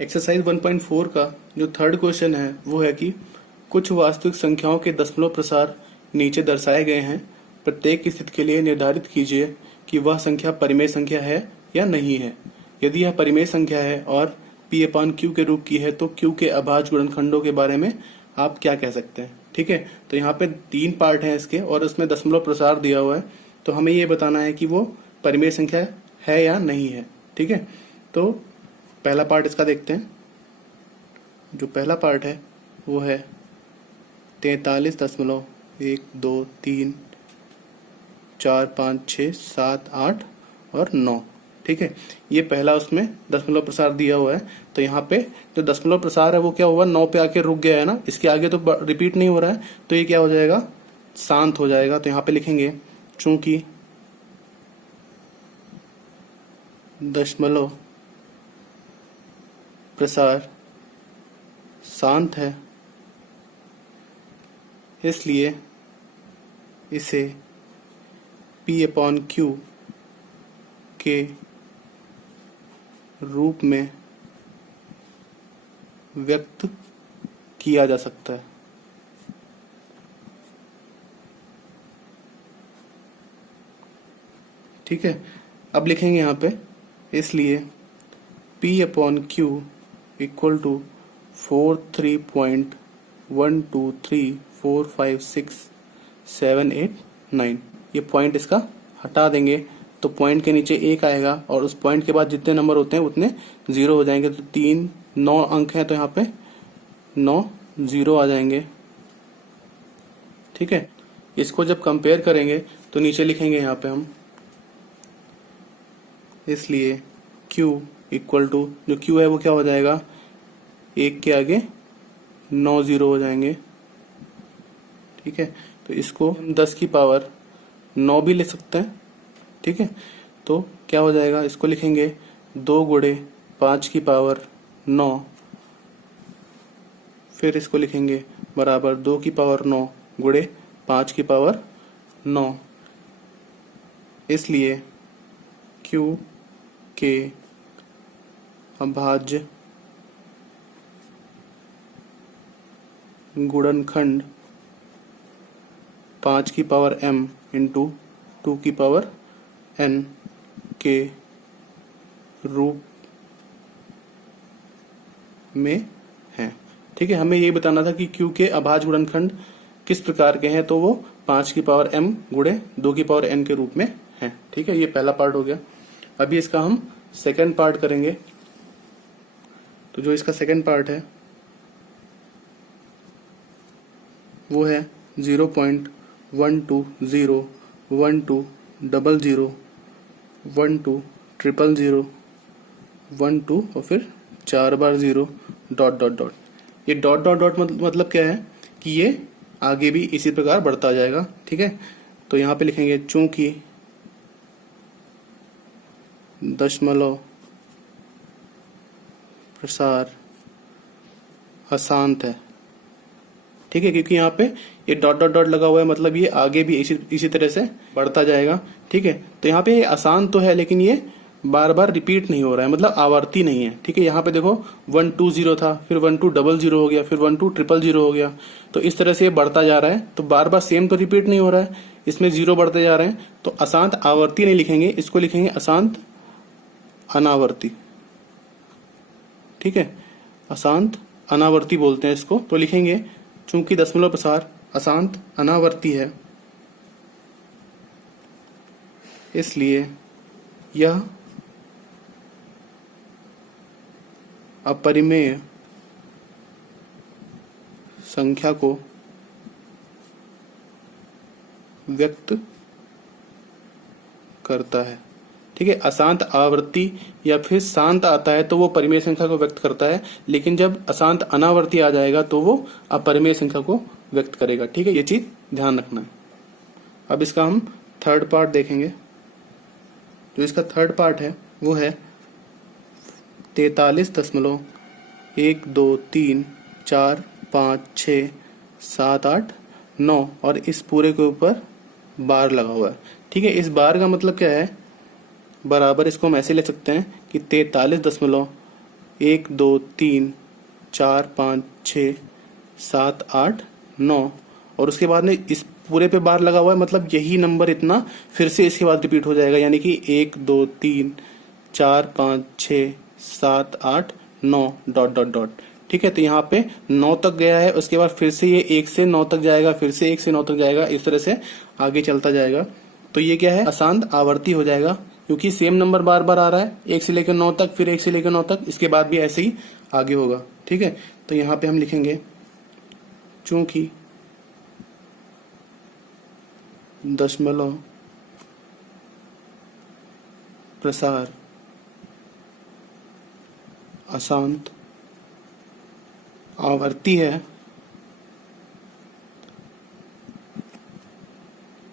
Exercise 1.4 का जो third question है वो है कि कुछ वास्तविक संख्याओं के दशमलव प्रसार नीचे दर्शाए गए हैं। प्रत्येक स्थिति के लिए निर्धारित कीजिए कि वह संख्या परिमेय संख्या है या नहीं है। यदि यह परिमेय संख्या है और P/Q के रूप की है तो Q के अभाज्य गुणनखंडों के बारे में आप क्या कह सकते हैं। ठीक है, तो यहाँ पे 3 पार्ट हैं इसके और उसमें दशमलव प्रसार दिया हुआ है, तो हमें ये बताना है कि वो परिमेय संख्या है या नहीं है। ठीक है, तो पहला पार्ट इसका देखते हैं। जो पहला पार्ट है वो है 43.1 2 3 4 5 6 7 8 और 9। ठीक है, ये पहला उसमें दशमलव प्रसार दिया हुआ है। तो यहाँ पे जो दशमलव प्रसार है वो क्या हुआ, 9 पे आके रुक गया है ना, इसके आगे तो रिपीट नहीं हो रहा है, तो ये क्या हो जाएगा, शांत हो जाएगा। तो यहाँ पे लिखेंगे चूंकि दशमलव प्रसार शांत है इसलिए इसे P/Q के रूप में व्यक्त किया जा सकता है। ठीक है, अब लिखेंगे यहाँ पे इसलिए P/Q इक्वल टू 43.123456789। ये पॉइंट इसका हटा देंगे तो पॉइंट के नीचे 1 आएगा और उस पॉइंट के बाद जितने नंबर होते हैं उतने 0 हो जाएंगे। तो 9 अंक हैं तो यहाँ पे 9 0 आ जाएंगे। ठीक है, इसको जब कंपेयर करेंगे तो नीचे लिखेंगे यहाँ पे हम इसलिए Q इक्वल टू, जो Q है वो क्या हो जाएगा, 1 के आगे 9 0 हो जाएंगे। ठीक है, तो इसको 10 की पावर 9 भी ले सकते हैं। ठीक है, तो क्या हो जाएगा, इसको लिखेंगे 2 गुणे 5 की पावर 9, फिर इसको लिखेंगे बराबर 2 की पावर 9 गुणे 5 की पावर 9। इसलिए Q के अभाज्य गुणनखंड 5 की पावर m इंटू 2 की पावर n के रूप में है। ठीक है, हमें ये बताना था कि Q के अभाज्य गुणनखंड किस प्रकार के हैं, तो वो 5 की पावर m गुणे 2 की पावर n के रूप में है। ठीक है, ये पहला पार्ट हो गया। अभी इसका हम सेकंड पार्ट करेंगे। तो जो इसका सेकंड पार्ट है वो है 0.120120120012 और फिर 4 बार 0 डॉट डॉट डॉट। ये डॉट डॉट डॉट मतलब क्या है कि ये आगे भी इसी प्रकार बढ़ता जाएगा। ठीक है, तो यहाँ पे लिखेंगे चूंकि दशमलव प्रसार अशांत है। ठीक है, क्योंकि यहाँ पे ये डॉट डॉट डॉट लगा हुआ है, मतलब ये आगे भी इसी तरह से बढ़ता जाएगा। ठीक है, तो यहाँ पे आसान तो है लेकिन ये बार बार रिपीट नहीं हो रहा है, मतलब आवर्ती नहीं है। ठीक है, यहाँ पे देखो 120 था, फिर 1200 हो गया, फिर 12000 हो गया, तो इस तरह से ये बढ़ता जा रहा है। तो बार बार सेम तो रिपीट नहीं हो रहा है, इसमें 0 बढ़ते जा रहे हैं। तो अशांत आवर्ती नहीं लिखेंगे, इसको लिखेंगे अशांत अनावर्ती। ठीक है, अशांत अनावर्ती बोलते हैं इसको। तो लिखेंगे चूंकि दशमलव प्रसार अशांत अनावर्ती है इसलिए यह अपरिमेय संख्या को व्यक्त करता है। ठीक है, अशांत आवर्ती या फिर शांत आता है तो वो परिमेय संख्या को व्यक्त करता है, लेकिन जब अशांत अनावर्ती आ जाएगा तो वो अपरिमेय संख्या को व्यक्त करेगा। ठीक है, ये चीज ध्यान रखना है। अब इसका हम थर्ड पार्ट देखेंगे। जो इसका थर्ड पार्ट है वो है 43.123456789 और इस पूरे के ऊपर बार लगा हुआ है। ठीक है, इस बार का मतलब क्या है, बराबर इसको हम ऐसे ले सकते हैं कि 43.1 1 2 3 4 5 6 7 8 9 और उसके बाद में इस पूरे पे बार लगा हुआ है, मतलब यही नंबर इतना फिर से इसके बाद रिपीट हो जाएगा, यानी कि 1 2 3 4 5 6 7 8 9 डॉट डॉट डॉट। ठीक है, तो यहाँ पे 9 तक गया है, उसके बाद फिर से ये 1 से 9 तक जाएगा, फिर से 1 से 9 तक जाएगा, इस तरह से आगे चलता जाएगा। तो ये क्या है, अशांत आवर्ती हो जाएगा, क्योंकि सेम नंबर बार बार आ रहा है, 1 से लेकर 9 तक, फिर 1 से लेकर 9 तक, इसके बाद भी ऐसे ही आगे होगा। ठीक है, तो यहाँ पे हम लिखेंगे चूंकि दशमलव प्रसार अशांत आवर्ती है,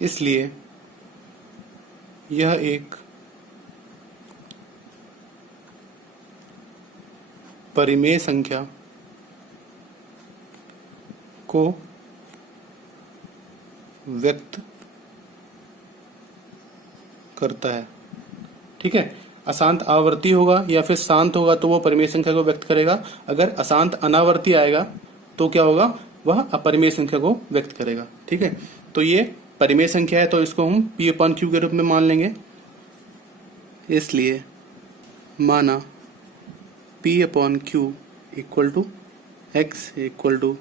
इसलिए यह एक परिमेय संख्या को व्यक्त करता है। ठीक है, अशांत आवर्ती होगा या फिर शांत होगा तो वो परिमेय संख्या को व्यक्त करेगा। अगर अशांत अनावर्ती आएगा तो क्या होगा, वह अपरिमेय संख्या को व्यक्त करेगा। ठीक है, तो ये परिमेय संख्या है, तो इसको हम P/Q के रूप में मान लेंगे। इसलिए माना P/Q equal to x equal to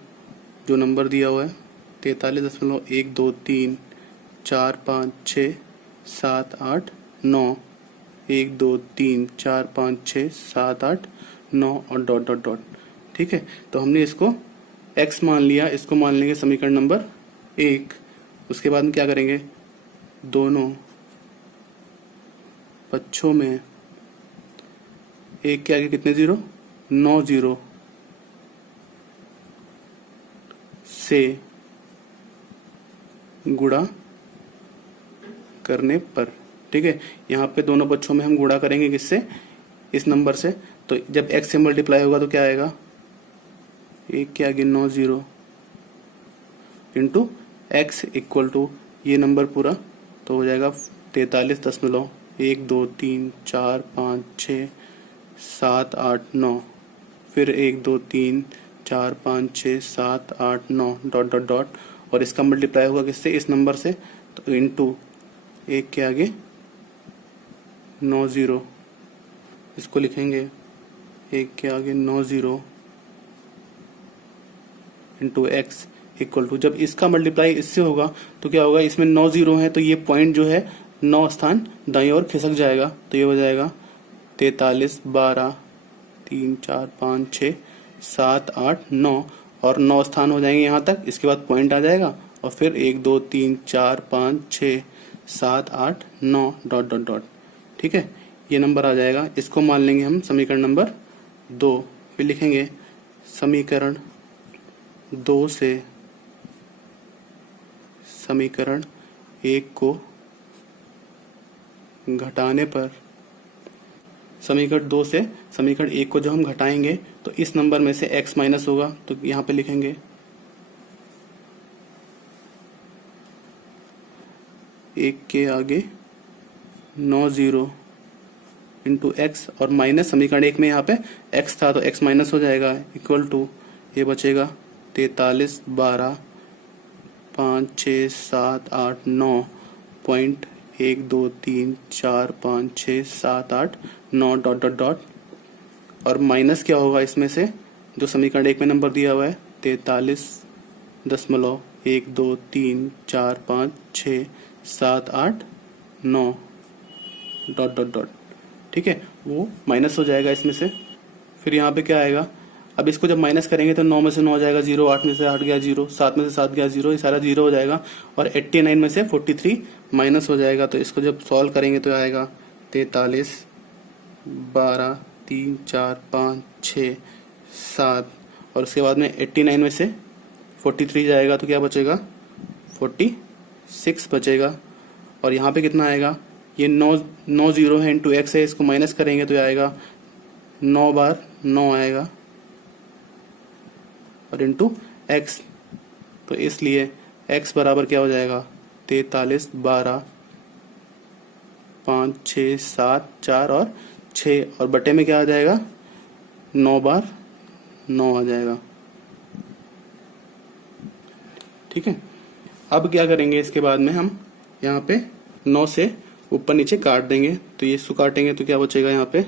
जो नंबर दिया हुआ है 43.123456789 1 2 3 4 5 6 7 8 9 और डॉट डॉट डॉट। ठीक है, तो हमने इसको x मान लिया, इसको मान लेंगे समीकरण नंबर 1। उसके बाद में क्या करेंगे, दोनों पक्षों में एक के आगे कितने जीरो, 9 जीरो से गुणा करने पर। ठीक है, यहाँ पे दोनों पक्षों में हम गुणा करेंगे किससे, इस नंबर से। तो जब x से मल्टीप्लाई होगा तो क्या आएगा, 1 के आगे 9 zero into x equal to ये नंबर पूरा, तो हो जाएगा 43.123456789 फिर 1 2 3 4 5 6 7 8 9 डॉट डॉट डॉट और इसका मल्टीप्लाई होगा किससे, इस नंबर से, तो इंटू 1 के आगे 9 जीरो, इसको लिखेंगे 1 के आगे 9 zero into x equal to, जब इसका मल्टीप्लाई इससे होगा तो क्या होगा, इसमें 9 जीरो है तो ये पॉइंट जो है 9 स्थान दाईं ओर खिसक जाएगा, तो ये हो जाएगा 43 12 3 4 5 6 7 8 9 और 9 स्थान हो जाएंगे यहाँ तक, इसके बाद पॉइंट आ जाएगा और फिर 1 2 3 4 5 6 7 8 9 डॉट डॉट डॉट। ठीक है, ये नंबर आ जाएगा, इसको मान लेंगे हम समीकरण नंबर 2। फिर लिखेंगे समीकरण 2 से समीकरण 1 को घटाने पर, समीकरण 2 से समीकरण 1 को जब हम घटाएंगे तो इस नंबर में से x माइनस होगा, तो यहाँ पे लिखेंगे 1 के आगे 9 जीरो इंटू एक्स और माइनस समीकरण 1 में यहाँ पे x था तो x माइनस हो जाएगा, इक्वल टू ये बचेगा 43 12 5 6 7 8 9 पॉइंट 1 2 3 4 5 6 7 8 9 डॉट डॉट डॉट और माइनस क्या होगा इसमें से, जो समीकरण 1 में नंबर दिया हुआ है 43.123456789 डॉट डॉट डॉट। ठीक है, वो माइनस हो जाएगा इसमें से। फिर यहाँ पे क्या आएगा, अब इसको जब माइनस करेंगे तो 9 में से 9 जाएगा 0, 8 में से 8 गया 0, 7 में से 7 गया 0, ये सारा 0 हो जाएगा और 89 में से 43 माइनस हो जाएगा। तो इसको जब सॉल्व करेंगे तो आएगा 43 12 3 4 5 6 7 और उसके बाद में 89 में से 43 जाएगा तो क्या बचेगा, 46 बचेगा। और यहाँ पे कितना आएगा, ये 9 जीरो है इंटू एक्स है, इसको माइनस करेंगे तो आएगा 9 बार 9 आएगा और इंटू एक्स, तो इसलिए एक्स बराबर क्या हो जाएगा 43 12 5 6 7 4 और 6 और बटे में क्या आ जाएगा 9 बार 9 आ जाएगा। ठीक है, अब क्या करेंगे इसके बाद में हम यहाँ पे 9 से ऊपर नीचे काट देंगे। तो ये इसको काटेंगे तो क्या बचेगा यहाँ पे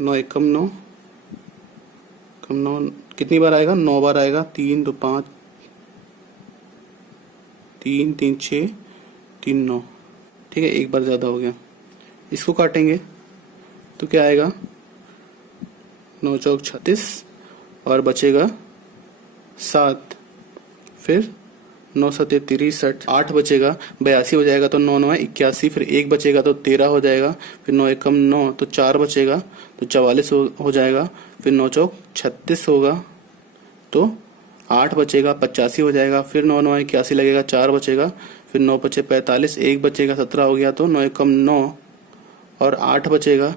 9 एकम 9 कम 9 कितनी बार आएगा 9 बार आएगा। 3 2 5 3 3 6 3 9। ठीक है, एक बार ज्यादा हो गया। इसको काटेंगे तो क्या आएगा 9 चौक 36 और बचेगा 7। फिर 9 सते 63, 8 बचेगा 82 हो जाएगा तो 9 9 81। फिर 1 बचेगा तो 13 हो जाएगा। फिर 9 एकम 9 तो 4 बचेगा तो 44 हो जाएगा। फिर 9 चौक 36 होगा तो 8 बचेगा 85 हो जाएगा। फिर 9 9 81 लगेगा 4 बचेगा। फिर 9 बचे 45, 1 बचेगा 17 हो गया तो 9 एकम 9 और 8 बचेगा।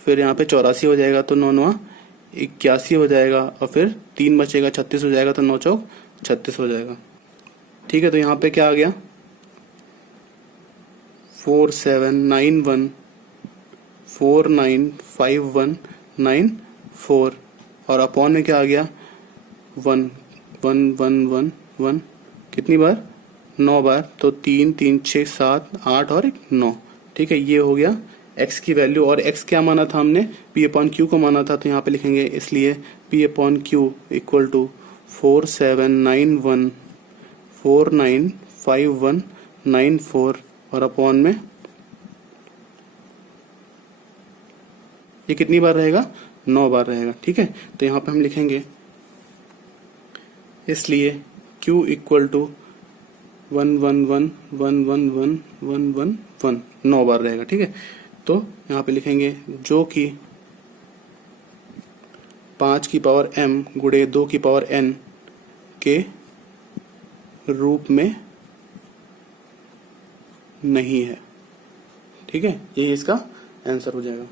फिर यहाँ पे 84 हो जाएगा तो 9 9 81 हो जाएगा और फिर 3 बचेगा 36 हो जाएगा तो 9 चौक 36 हो जाएगा। ठीक है, तो यहाँ पे क्या आ गया 4791 495194 और अपॉन में क्या आ गया 1 1 1 1 1 कितनी बार 9 बार तो 3 3 6 7 8 और 9। ठीक है, ये हो गया x की वैल्यू। और x क्या माना था हमने p अपॉन क्यू को माना था तो यहाँ पे लिखेंगे इसलिए p upon Q equal to 4791 495194 और अपॉन में ये कितनी बार रहेगा 9 बार रहेगा। ठीक है, तो यहाँ पे हम लिखेंगे इसलिए Q इक्वल टू 1111111 9 बार रहेगा। ठीक है, तो यहाँ पे लिखेंगे जो कि 5 की पावर m गुणे 2 की पावर n के रूप में नहीं है। ठीक है, ये इसका आंसर हो जाएगा।